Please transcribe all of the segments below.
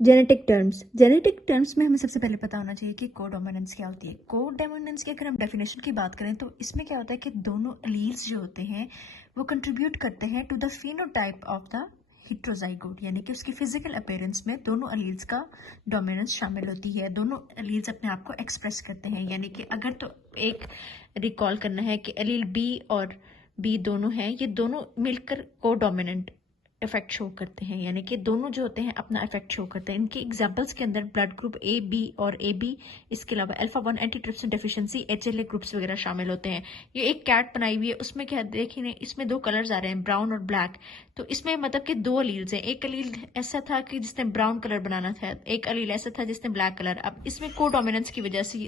Genetic terms में हमें सबसे पहले पता होना चाहिए कि कोडोमिनेंस क्या होती है। कोडोमिनेंस की अगर हम डेफिनेशन की बात करें तो इसमें क्या होता है कि दोनों एलील्स जो होते हैं वो कंट्रीब्यूट करते हैं to the phenotype of the heterozygote, यानी कि उसकी फिजिकल अपीयरेंस में दोनों एलील्स का डोमिनेंस शामिल होती है। दोनों एलील्स अपने आप को एक्सप्रेस करते हैं, यानी कि अगर तो एक रिकॉल करना है कि एलील बी और बी दोनों हैं, ये दोनों मिलकर कोडोमिनेंट इफेक्ट शो करते हैं, यानी कि दोनों जो होते हैं अपना इफेक्ट शो करते हैं। इनके एग्जांपल्स के अंदर ब्लड ग्रुप ए बी और ए बी, इसके अलावा alpha 1 antitrypsin deficiency HLA groups वगैरह शामिल होते हैं। ये एक कैट बनाई हुई है, उसमें क्या देखिए इसमें दो कलर्स आ रहे हैं, ब्राउन और ब्लैक। तो इसमें मतलब कि दो अलील्स हैं, एक अलील ऐसा था कि जिसने ब्राउन कलर बनाना था, एक अलील ऐसा था जिसने ब्लैक कलर। अब इसमें कोडोमिनेंस की वजह से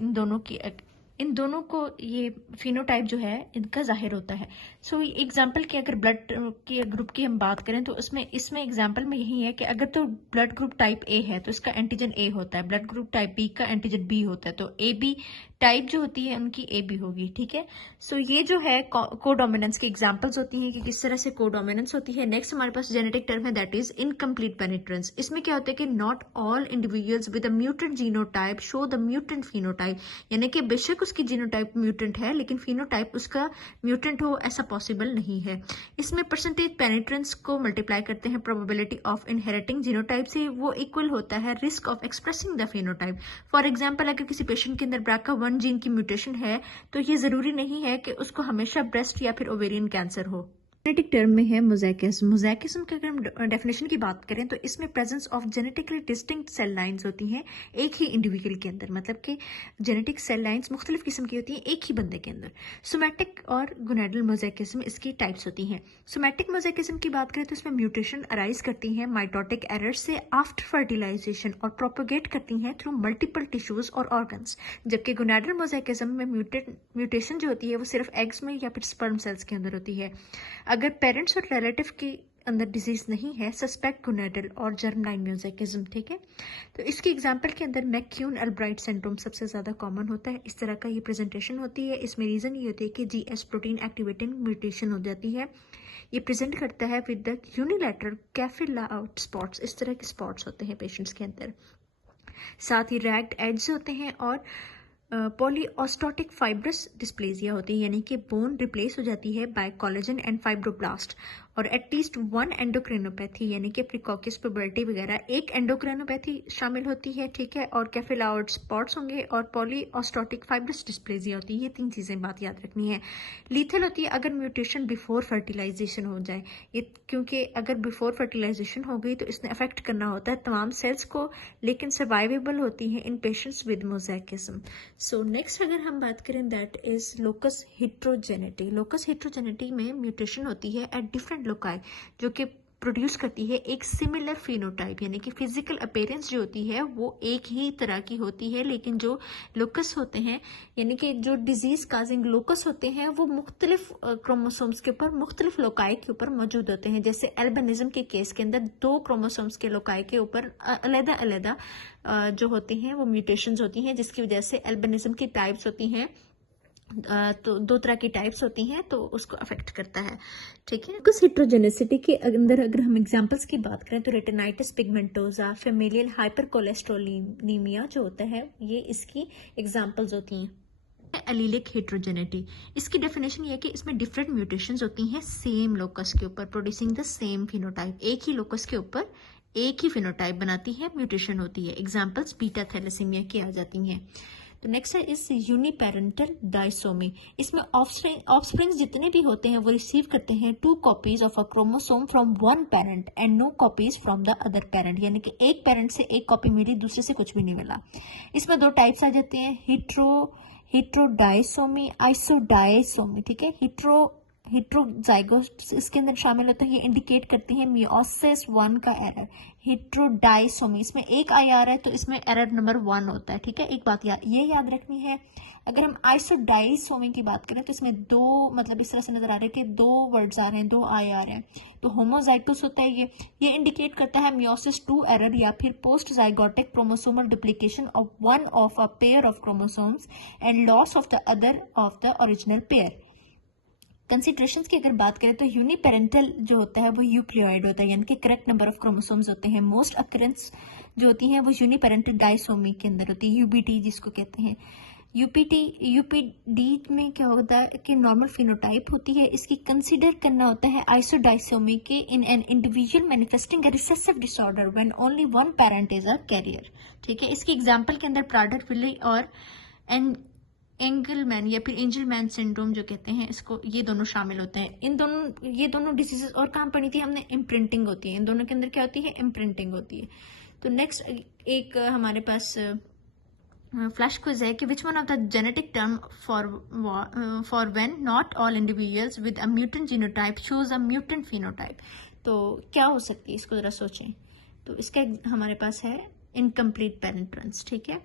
इन दोनों को ये फिनोटाइप जो है इनका जाहिर होता है। सो एग्जाम्पल की अगर ब्लड के ग्रुप की हम बात करें तो इसमें एग्जाम्पल में यही है कि अगर तो ब्लड ग्रुप टाइप ए है तो इसका एंटीजन ए होता है, ब्लड ग्रुप टाइप बी का एंटीजन बी होता है, तो ए बी टाइप जो होती है उनकी ए बी होगी। ठीक है, सो ये जो है कोडोमिनेंस की एग्जांपल्स होती हैं कि किस तरह से कोडोमिनेंस होती है। नेक्स्ट हमारे पास जेनेटिक टर्म है दैट इज इनकम्प्लीट पेनिट्रेंस। इसमें क्या होता है कि not all individuals with a mutant genotype show the mutant phenotype, यानी कि बेशक उसकी जीनोटाइप म्यूटेंट है लेकिन फिनोटाइप उसका म्यूटेंट हो ऐसा पॉसिबल नहीं है। इसमें परसेंटेज पेनिट्रेंस को मल्टीप्लाई करते हैं प्रोबेबिलिटी ऑफ इनहेरिटिंग जीनोटाइप से, वो इक्वल होता है risk of expressing the phenotype. For example अगर किसी पेशेंट के अंदर BRCA1 जीन की म्यूटेशन है तो ये जरूरी नहीं है कि उसको हमेशा ब्रेस्ट या फिर ओवेरियन कैंसर हो। जेनेटिक टर्म में है मोज़ेकिज्म। मोज़ेकिज्म की अगर हम डेफिनेशन की बात करें तो इसमें presence of genetically distinct cell lines होती हैं एक ही इंडिविजुअल के अंदर, मतलब कि जेनेटिक सेल लाइंस मुख्तलिफ किस्म की होती हैं एक ही बंदे के अंदर। सोमैटिक और गोनेडल मोज़ेकिज्म इसकी टाइप्स होती हैं। सोमैटिक मोज़ेकिज्म की बात करें तो इसमें म्यूटेशन अराइज करती हैं माइटोटिक एरर से आफ्टर फर्टिलाइजेशन और प्रोपोगेट करती हैं थ्रू मल्टीपल टिश्यूज और ऑर्गन्स, जबकि गोनेडल मोज़ेकिज्म में म्यूटेशन जो होती है वो सिर्फ एग्स में या फिर स्पर्म सेल्स के अंदर होती है। अगर पेरेंट्स और रिलेटिव के अंदर डिजीज नहीं है, सस्पेक्ट गोनेडल और जर्मलाइन मोज़ेकिज्म। ठीक है, तो इसकी एग्जांपल के अंदर मैक्यून अल्ब्राइट सिंड्रोम सबसे ज़्यादा कॉमन होता है। इस तरह का ये प्रेजेंटेशन होती है। इसमें रीज़न ये होती है कि GS प्रोटीन एक्टिवेटिंग म्यूटेशन हो जाती है। ये प्रेजेंट करता है with the unilateral cafe au lait spots, इस तरह के स्पॉट्स होते हैं पेशेंट्स के अंदर। साथ ही रैग्ड एड्स होते हैं और पॉलीऑस्टोटिक फाइब्रस डिस्प्लेजिया होती है, यानी कि बोन रिप्लेस हो जाती है बाय कोलेजन एंड फाइब्रोब्लास्ट, और एटलीस्ट वन एंडोक्रिनोपैथी यानी कि प्रिकॉकियस पुबर्टी वगैरह एक एंडोक्रिनोपैथी शामिल होती है। ठीक है, और कैफिलाउड स्पॉट्स होंगे और पॉलीऑस्टोटिक फाइब्रस डिस्प्लेजिया होती है। ये तीन चीज़ें बात याद रखनी है। लीथल होती है अगर म्यूटेशन बिफोर फर्टिलाइजेशन हो जाए, ये क्योंकि अगर बिफोर फर्टिलाइजेशन हो गई तो इसने अफेक्ट करना होता है तमाम सेल्स को, लेकिन सर्वाइवेबल होती हैं इन पेशेंट्स विद मोज़ेकिज्म। सो नेक्स्ट अगर हम बात करें that is locus heterogeneity. Locus heterogeneity में म्यूटेशन होती है एट डिफरेंट लोकाई जो कि प्रोड्यूस करती है एक सिमिलर फिनोटाइप, यानी कि फिजिकल अपीयरेंस जो होती है वो एक ही तरह की होती है, लेकिन जो लोकस होते हैं यानी कि जो डिजीज काजिंग लोकस होते हैं वो मुख्तलिफ क्रोमोसोम्स के ऊपर मुख्तलिफ लोकाई के ऊपर मौजूद होते हैं। जैसे एल्बिनिज्म के केस के अंदर दो क्रोमोसोम्स के लोकाई के ऊपर अलग अलग जो होती हैं वो म्यूटेशंस होती हैं, जिसकी वजह से एल्बिनिज्म की टाइप्स होती हैं, तो दो तरह की टाइप्स होती हैं, तो उसको अफेक्ट करता है। ठीक है, लोकस हेट्रोजेनेसिटी के अंदर अगर हम एग्जांपल्स की बात करें तो रेटिनाइटिस पिगमेंटोजा, फेमिलियल हाइपरकोलेस्ट्रोलिनिमिया जो होता है ये इसकी एग्जांपल्स होती हैं। एलीलिक हेट्रोजेनिटी, इसकी डेफिनेशन ये है कि इसमें डिफरेंट म्यूटेशंस होती हैं सेम लोकस के ऊपर प्रोड्यूसिंग द सेम फिनोटाइप, एक ही लोकस के ऊपर एक ही फिनोटाइप बनाती है, म्यूटेशन होती है। एग्जांपल्स बीटा थैलेसीमिया की आ जाती हैं। तो नेक्स्ट है इस यूनिपेरेंटल डायसोमी। इसमें ऑफस्प्रिंग्स जितने भी होते हैं वो रिसीव करते हैं 2 copies of a chromosome from one parent and no copies from the other parent, यानी कि एक पेरेंट से एक कॉपी मिली दूसरे से कुछ भी नहीं मिला। इसमें दो टाइप्स आ जाते हैं, हेट्रोडायसोमी, आइसोडायसोमी। ठीक है, हेट्रोजाइगोस इसके अंदर शामिल होता है, ये इंडिकेट करते हैं मियोसिस 1 का एरर। हेट्रोडायसोमी इसमें एक आई आ रहा है तो इसमें एरर नंबर 1 होता है। ठीक है, एक बात ये याद रखनी है। अगर हम आइसोडायसोमी की बात करें तो इसमें दो, मतलब इस तरह से नजर आ रहा है कि दो वर्ड्स आ रहे हैं, दो आई आ रहे हैं, तो होमोजाइगोस होता है ये इंडिकेट करता है मियोसिस 2 एरर या फिर post zygotic chromosomal duplication of one of a pair of chromosomes and loss of the other of the original pair. Considerations की अगर बात करें तो यूनिपेरेंटल जो होता है वो यूक्लियोइड होता है, यानी कि करेक्ट नंबर ऑफ क्रोमोसोम्स होते हैं। मोस्ट अकरेंस जो होती हैं वो यूनिपेरेंटल डायसोमी के अंदर होती है, यूबीटी जिसको कहते हैं। यूपीडी में क्या होता है कि नॉर्मल फिनोटाइप होती है, इसकी कंसीडर करना होता है आइसोडाइसोमी के in an individual manifesting a recessive disorder when only one parent is a carrier. ठीक है, इसकी एग्जांपल के अंदर प्राडर विले और एंगलमैन या फिर एंजलमैन सिंड्रोम जो कहते हैं इसको, ये दोनों शामिल होते हैं। ये दोनों डिजीजेस और कहाँ पढ़ी थी हमने, इम्प्रिंटिंग होती है, इन दोनों के अंदर क्या होती है, इम्प्रिंटिंग होती है। तो नेक्स्ट एक हमारे पास फ्लैश क्विज है कि which one of the genetic term for when not all individuals with a mutant genotype shows a mutant phenotype. तो क्या हो सकती है, इसको जरा सोचें। तो इसका हमारे पास है इनकम्प्लीट पेनिट्रेंस। ठीक है,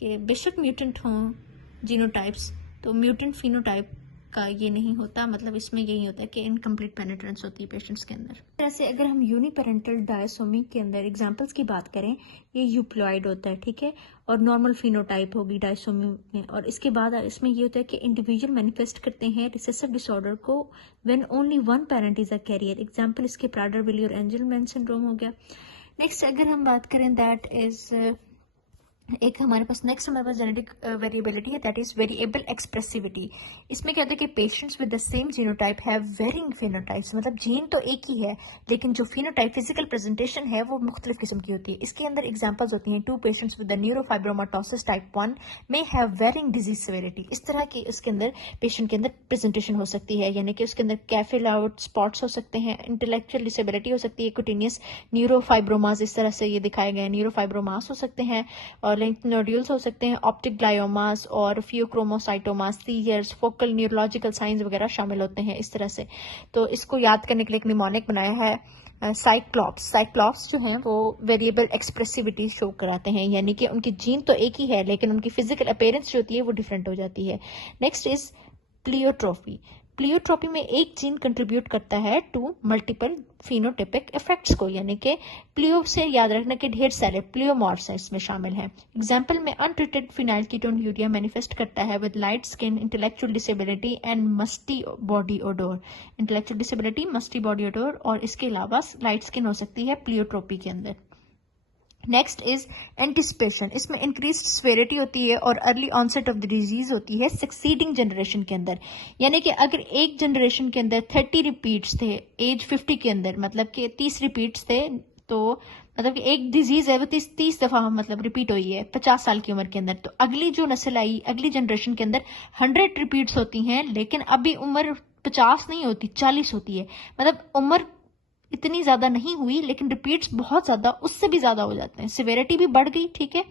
कि बेशक म्यूटेंट हों जीनोटाइप्स, तो म्यूटेंट फिनोटाइप का ये नहीं होता, मतलब इसमें यही होता है कि इनकम्प्लीट पेनिट्रेंस होती है पेशेंट्स के अंदर। जैसे अगर हम यूनिपेरेंटल डायसोमी के अंदर एग्जांपल्स की बात करें, ये यूप्लॉइड होता है, ठीक है, और नॉर्मल फिनोटाइप होगी डायसोमी में। और इसके बाद इसमें ये होता है कि इंडिविजुअल मैनिफेस्ट करते हैं रिसेसिव डिसऑर्डर को when only one parent is a carrier. Example इसके प्राडर विले और एंजलमैन सिंड्रोम हो गया। नेक्स्ट अगर हम बात करें दैट इज एक हमारे पास जेनेटिक वेरिएबिलिटी है, दैट इज वेरिएबल एक्सप्रेसिविटी। इसमें क्या होता है कि patients with the same genotype have varying phenotypes, मतलब जीन तो एक ही है लेकिन जो फिनोटाइप फिजिकल प्रेजेंटेशन है वो मुख्तलिफ किस्म की होती है। इसके अंदर एग्जांपल्स होती हैं, 2 पेशेंट्स विद द न्यूरोफाइब्रोमाटोसिस टाइप 1 में हैव वेरिंग डिजीज सेवेरिटी। इस तरह की उसके अंदर पेशेंट के अंदर प्रेजेंटेशन हो सकती है, यानी कि उसके अंदर कैफे लाउट स्पॉट्स हो सकते हैं, इंटेलेक्चुअल डिसेबिलिटी हो सकती है, कुटेनियस न्यूरोफाइब्रोमास इस तरह से ये दिखाए गए न्यूरोफाइब्रोमास हो सकते हैं, और लिंक नोड्यूल्स हो सकते हैं, ऑप्टिक ग्लायोमास और फियोक्रोमोसाइटोमास, सीजर्स, फोकल न्यूरोलॉजिकल साइंस वगैरह शामिल होते हैं इस तरह से। तो इसको याद करने के लिए एक निमोनिक बनाया है साइक्लॉप्स जो हैं वो वेरिएबल एक्सप्रेसिविटी शो कराते हैं, यानी कि उनकी जीन तो एक ही है लेकिन उनकी फिजिकल अपीयरेंस जो होती है वो डिफरेंट हो जाती है। Next is प्लियोट्रोफी। प्लियोट्रोपी में एक जीन कंट्रीब्यूट करता है टू मल्टीपल फिनोटिपिक इफेक्ट्स को, यानी कि प्लियो से याद रखना कि ढेर सारे प्लियोमॉर्फ्स इसमें शामिल हैं। एग्जांपल में अनट्रीटेड फिनाइल कीटोन्यूरिया मैनिफेस्ट करता है with light skin, intellectual disability and musty body odour. Intellectual disability, musty body odour और इसके अलावा लाइट स्किन हो सकती है प्लियोट्रोपी के अंदर। Next is anticipation. इसमें इंक्रीज्ड स्वेरिटी होती है और early onset of the disease होती है सक्सीडिंग जनरेशन के अंदर, यानी कि अगर एक जनरेशन के अंदर 30 रिपीट्स थे एज 50 के अंदर, मतलब कि 30 रिपीट्स थे, तो मतलब कि एक डिजीज है वो 30 दफा मतलब रिपीट हुई है 50 साल की उम्र के अंदर, तो अगली जो नस्ल आई अगली जनरेशन के अंदर 100 रिपीट्स होती हैं, लेकिन अभी उम्र 50 नहीं होती 40 होती है, मतलब उम्र इतनी ज्यादा नहीं हुई लेकिन रिपीट्स बहुत ज्यादा उससे भी ज्यादा हो जाते हैं, सिवेरिटी भी बढ़ गई। ठीक है,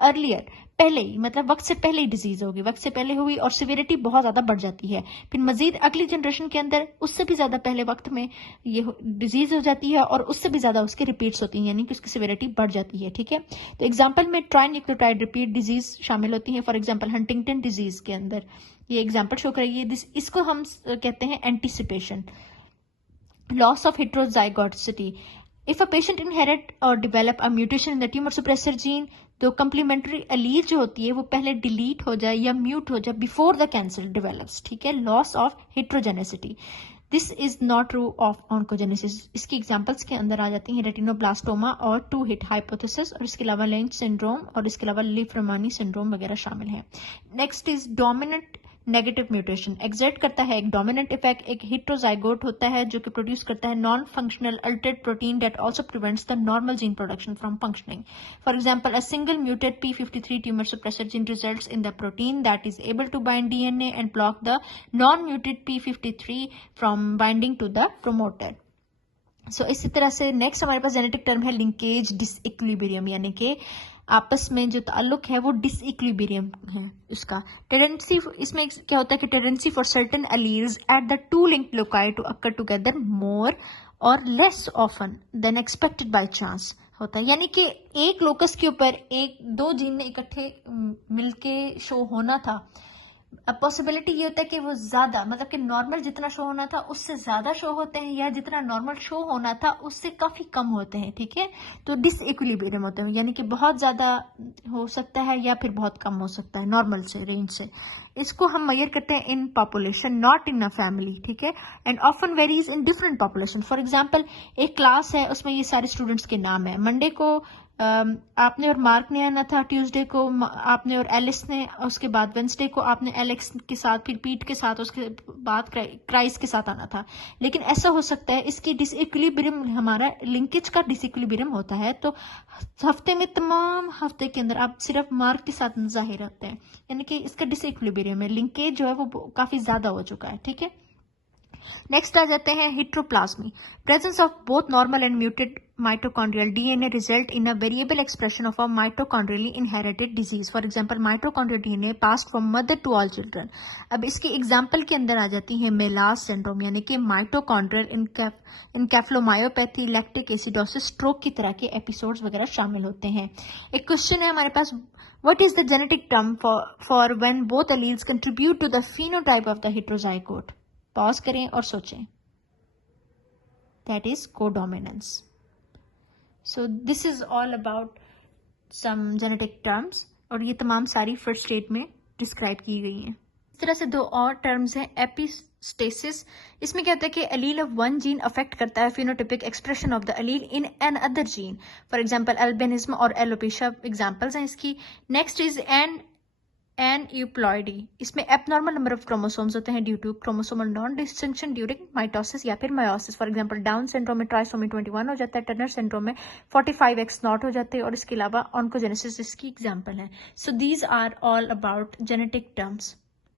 अर्लियर पहले ही मतलब वक्त से पहले ही डिजीज होगी, वक्त से पहले हुई और सिवेरिटी बहुत ज्यादा बढ़ जाती है, फिर मजीद अगली जनरेशन के अंदर उससे भी ज्यादा पहले वक्त में ये डिजीज हो जाती है और उससे भी ज्यादा उसके रिपीट्स होती हैं, यानी कि उसकी सिवेरिटी बढ़ जाती है। ठीक है, तो एग्जाम्पल में ट्राइन्यूक्लियोटाइड रिपीट डिजीज शामिल होती है, फॉर एग्जाम्पल हंटिंगटन डिजीज के अंदर ये एग्जाम्पल शो करेगी। इसको हम कहते हैं anticipation. Loss of heterozygosity. If a patient inherit or develop a mutation in the tumor suppressor gene, तो complementary allele जो होती है वो पहले डिलीट हो जाए या म्यूट हो जाए बिफोर द कैंसर डेवलप्स। ठीक है, loss of heterogeneity. This is not true of oncogenesis. इसकी एग्जांपल्स के अंदर आ जाती हैं रेटिनोब्लास्टोमा और 2 हिट हाइपोथेसिस, और इसके अलावा लिंच सिंड्रोम और इसके अलावा लिफ्रामानी सिंड्रोम वगैरह शामिल हैं। Next is dominant negative mutation. Exert करता है एक डोमिनेंट इफेक्ट, एक हेट्रोजाइगोट होता है जो कि प्रोड्यूस करता है non functional altered protein that also prevents the normal gene production from functioning. For example, a single muted p53 tumour suppressor gene results in the protein that is able to bind DNA and block the non muted p53 from binding to the promoter. So इसी तरह से next हमारे पास genetic term है linkage disequilibrium, यानी कि आपस में जो ताल्लुक है वो डिसइक्विलिब्रियम है उसका। टेंडेंसी, इसमें क्या होता है कि tendency for certain alleles at the 2 linked loci to occur together more or less often than expected by chance होता है, यानी कि एक लोकस के ऊपर 1-2 जीन ने इकट्ठे मिलके शो होना था। अब पॉसिबिलिटी ये होता है कि वो ज्यादा मतलब कि नॉर्मल जितना शो होना था उससे ज्यादा शो होते हैं, या जितना नॉर्मल शो होना था उससे काफी कम होते हैं। ठीक है, तो डिसइक्विलिब्रियम होते हैं, यानी कि बहुत ज्यादा हो सकता है या फिर बहुत कम हो सकता है नॉर्मल से रेंज से। इसको हम मेजर करते हैं in population, not in a family. ठीक है, and often varies in different population. For example, एक क्लास है उसमें ये सारे स्टूडेंट्स के नाम है, मंडे को आपने और मार्क ने आना था ट्यूसडे को, आपने और एलिस ने, उसके बाद वेंसडे को आपने एलेक्स के साथ, फिर पीट के साथ, उसके बाद क्राइस के साथ आना था। लेकिन ऐसा हो सकता है इसकी डिसइक्विलिब्रियम, हमारा लिंकेज का डिसइक्विलिब्रियम होता है, तो हफ्ते में तमाम हफ्ते के अंदर आप सिर्फ मार्क के साथ जाहिर रखते हैं, यानी कि इसका डिसइक्विलिब्रियम है, लिंकेज जो है वो काफी ज्यादा हो चुका है। ठीक है, नेक्स्ट आ जाते हैं heteroplasmy. Presence of both normal and muted mitochondrial DNA result in a variable expression of a mitochondrially inherited disease. For example, mitochondrial DNA passed from mother to all children. अब इसकी एग्जाम्पल के अंदर आ जाती है MELAS syndrome, यानी कि mitochondrial इनकेफ्लोमायोपैथी, lactic acidosis, stroke की तरह के एपिसोड्स वगैरह शामिल होते हैं। एक क्वेश्चन है हमारे पास, what is the genetic term for when both alleles contribute to the phenotype of the heterozygote? Pause करें और सोचें। That is codominance. So this is all about some genetic terms, और ये तमाम सारी फर्स्ट स्टेट में डिस्क्राइब की गई हैं। इस तरह से दो और टर्म्स हैं, एपिस्टेसिस। इसमें क्या होता है कि allele of one gene affect करता है phenotypic expression of the allele in another gene. For example albinism और एलोपेशिया एग्जांपल्स हैं इसकी। Next is aneuploidy. इसमें एबनॉर्मल नंबर ऑफ क्रोमोसोम्स होते हैं due to chromosomal non distinction during mitosis या फिर meiosis. For example down syndrome में trisomy 21 हो जाता है, टर्नर सिंड्रोम में 45X0 हो जाते हैं, और इसके अलावा ऑन्कोजेनेसिस इसकी एग्जांपल है। So these are all about genetic terms.